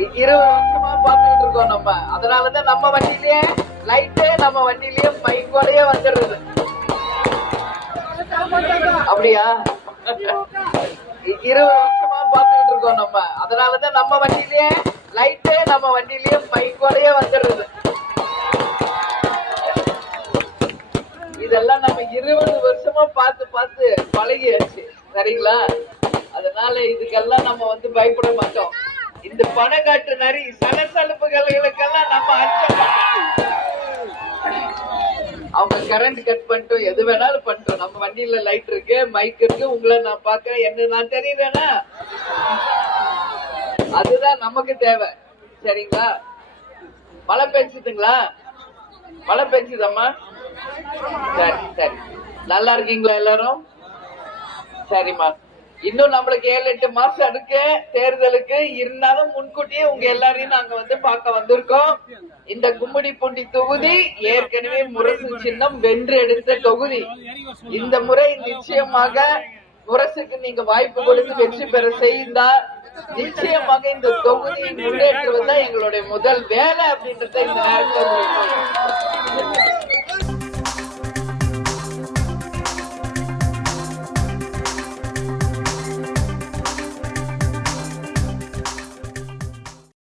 20 வருஷமா பாத்துக்கிட்டு இருக்கோம் நம்ம. அதனாலதான் நம்ம வண்டியிலேயே லைட்டு, நம்ம வண்டியிலேயே மைக்கோடயே வந்துடுறது. அப்படியா? 20 வருஷமா பாத்துக்கிட்டு இருக்கோம் நம்ம. அதனாலதான் நம்ம வண்டியிலேயே லைட்டு, நம்ம வண்டியிலேயே மைக்கோடயே வந்துடுறது. இதெல்லாம் நம்ம 20 வருஷமா பார்த்து பார்த்து பழகியாச்சு. சரிங்களா? அதனால இதுக்கெல்லாம் நம்ம பயப்பட மாட்டோம். இந்த பணக்காட்டு நரி சலசலப்புகளுக்கெல்லாம் நம்ம அவங்க கரண்ட் கட் பண்ணிட்டோம், எது வேணாலும் பண்ணிட்டோம். நம்ம வண்டியில லைட் இருக்கு, மைக் இருக்கு, உங்களை நான் பாக்குறேன், என்ன நான் தெரியுறேன்னா அதுதான் நமக்கு தேவை. சரிங்களா? மழை பெஞ்சுதுங்களா? மழை பெஞ்சுதம்மா? சரி சரி, நல்லா இருக்கீங்களா எல்லாரும்? சரிம்மா. இன்னும் நம்மளுக்கு 7-8 மாசம் இருக்கு தேர்தலுக்கு. இருந்தாலும் முன்கூட்டியே உங்க எல்லாரையும் நாங்க பார்க்க வந்திருக்கோம். இந்த கும்மிடிப்பூண்டி தொகுதி ஏற்கனவே முரசு சின்னம் வென்று எடுத்த தொகுதி. இந்த முறை நிச்சயமாக முரசுக்கு நீங்க வாய்ப்பு கொடுத்து வெற்றி பெற செய்தால் நிச்சயமாக இந்த தொகுதியை முன்னேற்றுவதுதான் எங்களுடைய முதல் வேலை அப்படின்றத இந்த நேரத்தில்